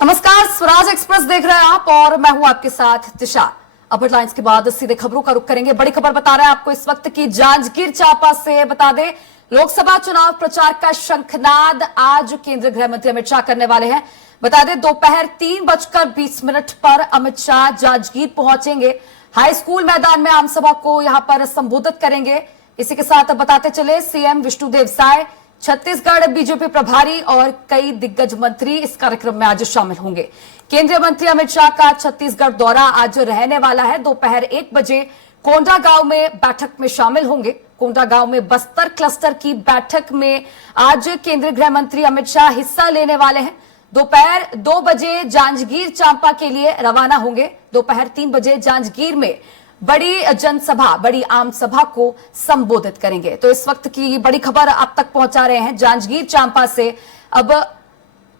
नमस्कार, स्वराज एक्सप्रेस देख रहे हैं आप और मैं हूं आपके साथ दिशा। अब हेडलाइंस के बाद सीधे खबरों का रुख करेंगे। बड़ी खबर बता रहे हैं आपको इस वक्त की जांजगीर चांपा से। बता दें, लोकसभा चुनाव प्रचार का शंखनाद आज केंद्रीय गृह मंत्री अमित शाह करने वाले हैं। बता दें, दोपहर 3:20 पर अमित शाह जांजगीर पहुंचेंगे। हाई स्कूल मैदान में आमसभा को यहां पर संबोधित करेंगे। इसी के साथ बताते चले, सीएम विष्णुदेव साय, छत्तीसगढ़ बीजेपी प्रभारी और कई दिग्गज मंत्री इस कार्यक्रम में आज शामिल होंगे। केंद्रीय मंत्री अमित शाह का छत्तीसगढ़ दौरा आज रहने वाला है। दोपहर 1 बजे कोंडागांव में बैठक में शामिल होंगे। कोंडागांव में बस्तर क्लस्टर की बैठक में आज केंद्रीय गृह मंत्री अमित शाह हिस्सा लेने वाले हैं। दोपहर 2 बजे जांजगीर चांपा के लिए रवाना होंगे। दोपहर 3 बजे जांजगीर में बड़ी जनसभा, बड़ी आम सभा को संबोधित करेंगे। तो इस वक्त की बड़ी खबर आप तक पहुंचा रहे हैं जांजगीर चांपा से। अब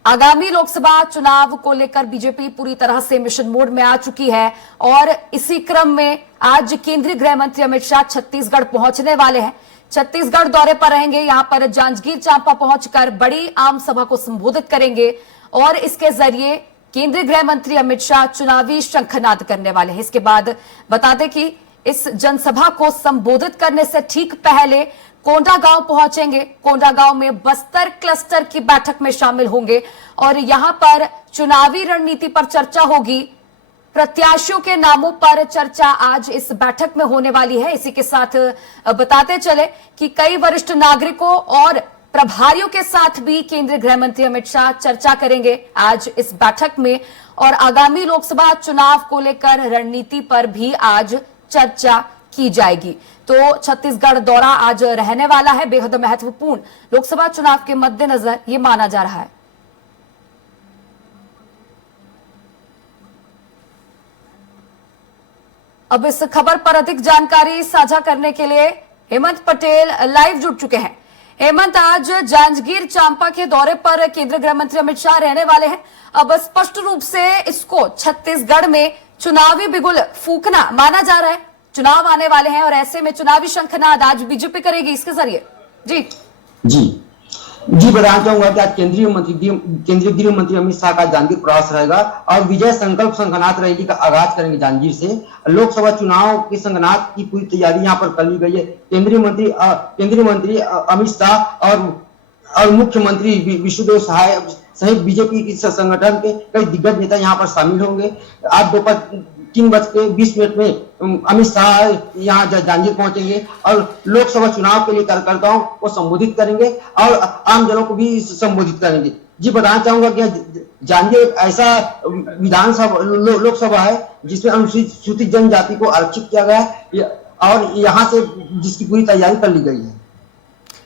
आगामी लोकसभा चुनाव को लेकर बीजेपी पूरी तरह से मिशन मोड में आ चुकी है और इसी क्रम में आज केंद्रीय गृह मंत्री अमित शाह छत्तीसगढ़ पहुंचने वाले हैं। छत्तीसगढ़ दौरे पर रहेंगे। यहां पर जांजगीर चांपा पहुंचकर बड़ी आम सभा को संबोधित करेंगे और इसके जरिए केंद्रीय गृह मंत्री अमित शाह चुनावी शंखनाद करने वाले हैं। इसके बाद बता दें कि इस जनसभा को संबोधित करने से ठीक पहले कोंडागांव पहुंचेंगे। कोंडागांव में बस्तर क्लस्टर की बैठक में शामिल होंगे और यहां पर चुनावी रणनीति पर चर्चा होगी। प्रत्याशियों के नामों पर चर्चा आज इस बैठक में होने वाली है। इसी के साथ बताते चले कि कई वरिष्ठ नागरिकों और प्रभारियों के साथ भी केंद्रीय गृह मंत्री अमित शाह चर्चा करेंगे आज इस बैठक में और आगामी लोकसभा चुनाव को लेकर रणनीति पर भी आज चर्चा की जाएगी। तो छत्तीसगढ़ दौरा आज रहने वाला है। बेहद महत्वपूर्ण लोकसभा चुनाव के मद्देनजर ये माना जा रहा है। अब इस खबर पर अधिक जानकारी साझा करने के लिए हेमंत पटेल लाइव जुड़ चुके हैं। हेमंत, आज जांजगीर चांपा के दौरे पर केंद्रीय गृह मंत्री अमित शाह रहने वाले हैं। अब स्पष्ट रूप से इसको छत्तीसगढ़ में चुनावी बिगुल फूकना माना जा रहा है। चुनाव आने वाले हैं और ऐसे में चुनावी शंखनाद आज बीजेपी करेगी इसके जरिए। जी जी बताना चाहूंगा कि आज केंद्रीय गृह मंत्री अमित शाह का जांजगीर प्रवास रहेगा और विजय संकल्प शंखनाद रैली का आगाज करेंगे जांजगीर से। लोकसभा चुनाव के शंखनाद की पूरी तैयारी यहां पर कर ली गई है। केंद्रीय मंत्री अमित शाह और मुख्यमंत्री विष्णुदेव साय सहित बीजेपी के संगठन के कई दिग्गज नेता यहां पर शामिल होंगे। आज दोपहर 3:20 में अमित शाह यहाँ जांजगीर पहुंचेंगे और लोकसभा चुनाव के लिए कार्यकर्ताओं को संबोधित करेंगे और आम जनों को भी संबोधित करेंगे। जी बताना चाहूंगा कि जांजगीर एक ऐसा विधानसभा लोकसभा है जिसमें अनुसूचित जनजाति को आरक्षित किया गया है और यहाँ से जिसकी पूरी तैयारी कर ली गई है।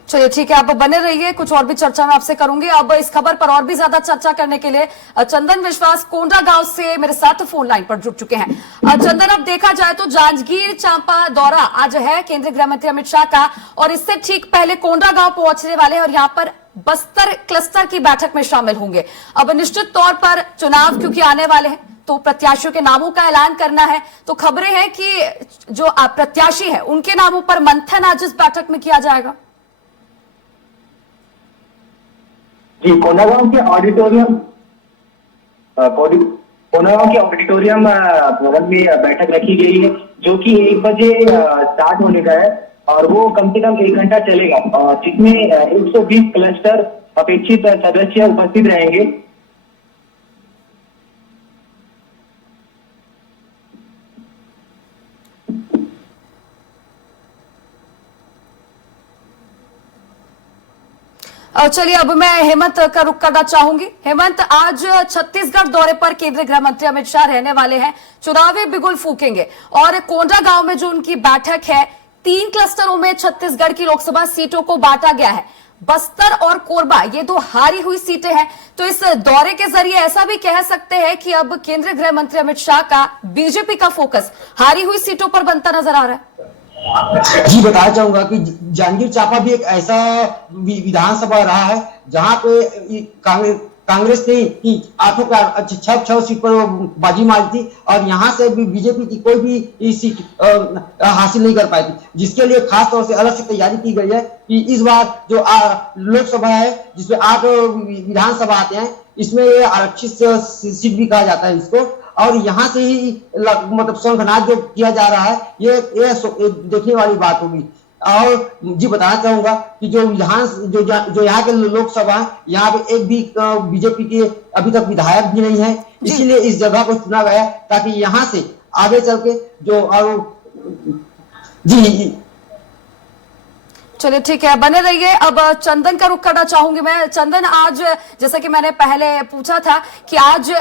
चलिए ठीक है, आप बने रहिए, कुछ और भी चर्चा मैं आपसे करूंगी। अब इस खबर पर और भी ज्यादा चर्चा करने के लिए चंदन विश्वास कोंडागांव से मेरे साथ फोन लाइन पर जुड़ चुके हैं। चंदन, अब देखा जाए तो जांजगीर चांपा दौरा आज है केंद्रीय गृह मंत्री अमित शाह का और इससे ठीक पहले कोंडागांव पहुंचने वाले हैं और यहाँ पर बस्तर क्लस्टर की बैठक में शामिल होंगे। अब निश्चित तौर पर चुनाव क्योंकि आने वाले हैं तो प्रत्याशियों के नामों का ऐलान करना है, तो खबरें हैं कि जो प्रत्याशी है उनके नामों पर मंथन आज इस बैठक में किया जाएगा। कोंडागांव के ऑडिटोरियम भवन में बैठक रखी गई है जो कि 1 बजे स्टार्ट होने का है और वो कम से कम 1 घंटा चलेगा और जिसमें 120 क्लस्टर अपेक्षित सदस्य उपस्थित रहेंगे। चलिए, अब मैं हेमंत का रुख करना चाहूंगी। हेमंत, आज छत्तीसगढ़ दौरे पर केंद्रीय गृह मंत्री अमित शाह रहने वाले हैं, चुनावी बिगुल फूकेंगे और कोंडागांव में जो उनकी बैठक है, 3 क्लस्टरों में छत्तीसगढ़ की लोकसभा सीटों को बांटा गया है। बस्तर और कोरबा ये 2 हारी हुई सीटें हैं। तो इस दौरे के जरिए ऐसा भी कह सकते हैं कि अब केंद्रीय गृह मंत्री अमित शाह का बीजेपी का फोकस हारी हुई सीटों पर बनता नजर आ रहा है। जी बताना चाहूंगा कि जांजगीर चांपा भी एक ऐसा विधानसभा रहा है जहां पे कांग्रेस ने कि 8 का 6 सीट पर बाजी मारी थी और यहाँ से भी बीजेपी की कोई भी सीट हासिल नहीं कर पाई थी, जिसके लिए खास तौर से अलग से तैयारी की गई है कि इस बार जो लोकसभा है जिसमें 8 विधानसभा आते हैं, इसमें ये आरक्षित सीट भी कहा जाता है इसको, और यहाँ से ही मतलब शंखनाद जो किया जा रहा है ये देखने वाली बात होगी। और जी बताना चाहूंगा कि जो यहाँ के लोकसभा यहाँ पे एक भी बीजेपी के अभी तक विधायक भी नहीं है, इसीलिए इस जगह को चुना गया ताकि यहाँ से आगे चल के जो और जी। चलिए ठीक है, बने रहिए। अब चंदन का रुख करना चाहूंगी मैं। चंदन, आज जैसा कि मैंने पहले पूछा था कि आज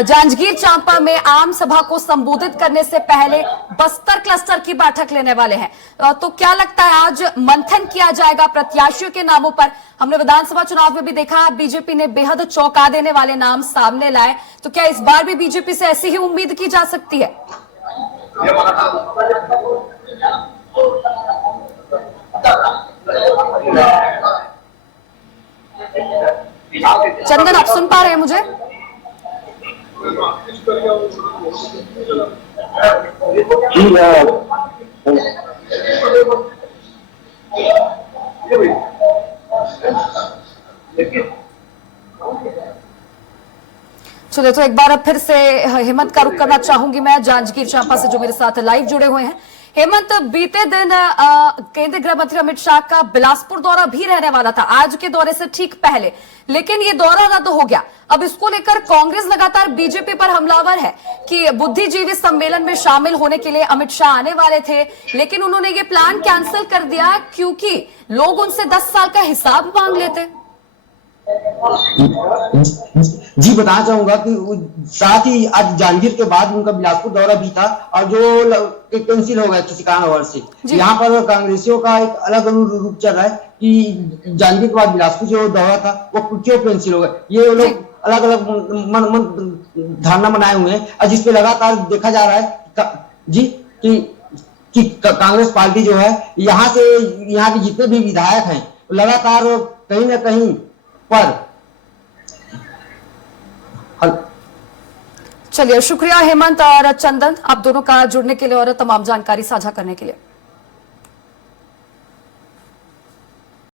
जांजगीर चांपा में आम सभा को संबोधित करने से पहले बस्तर क्लस्टर की बैठक लेने वाले हैं, तो क्या लगता है आज मंथन किया जाएगा प्रत्याशियों के नामों पर? हमने विधानसभा चुनाव में भी देखा बीजेपी ने बेहद चौंका देने वाले नाम सामने लाए, तो क्या इस बार भी बीजेपी से ऐसी ही उम्मीद की जा सकती है? चंदन, आप सुन पा रहे हैं मुझे? चलिए, तो एक बार फिर से हेमंत का रुख करना चाहूंगी मैं जांजगीर चांपा से, जो मेरे साथ लाइव जुड़े हुए हैं। हेमंत, बीते दिन केंद्रीय गृह मंत्री अमित शाह का बिलासपुर दौरा भी रहने वाला था आज के दौरे से ठीक पहले, लेकिन ये दौरा रद्द हो गया। अब इसको लेकर कांग्रेस लगातार बीजेपी पर हमलावर है कि बुद्धिजीवी सम्मेलन में शामिल होने के लिए अमित शाह आने वाले थे, लेकिन उन्होंने ये प्लान कैंसिल कर दिया क्योंकि लोग उनसे 10 साल का हिसाब मांग लेते। जी बताना चाहूंगा कि साथ ही आज जांजगीर के बाद उनका बिलासपुर दौरा भी था और जो कैंसिल हो गया किसी कारणवश से। यहाँ पर कांग्रेसियों का एक अलग रूप चल रहा है कि जांजगीर के बाद बिलासपुर जो दौरा था वो क्यों कैंसिल हो गया। ये लोग अलग अलग धारणा बनाए हुए हैं और जिसपे लगातार देखा जा रहा है जी कि कांग्रेस पार्टी जो है यहाँ के जितने भी विधायक हैं लगातार कहीं ना कहीं पर। चलिए, शुक्रिया हेमंत और चंदन, आप दोनों का जुड़ने के लिए और तमाम जानकारी साझा करने के लिए।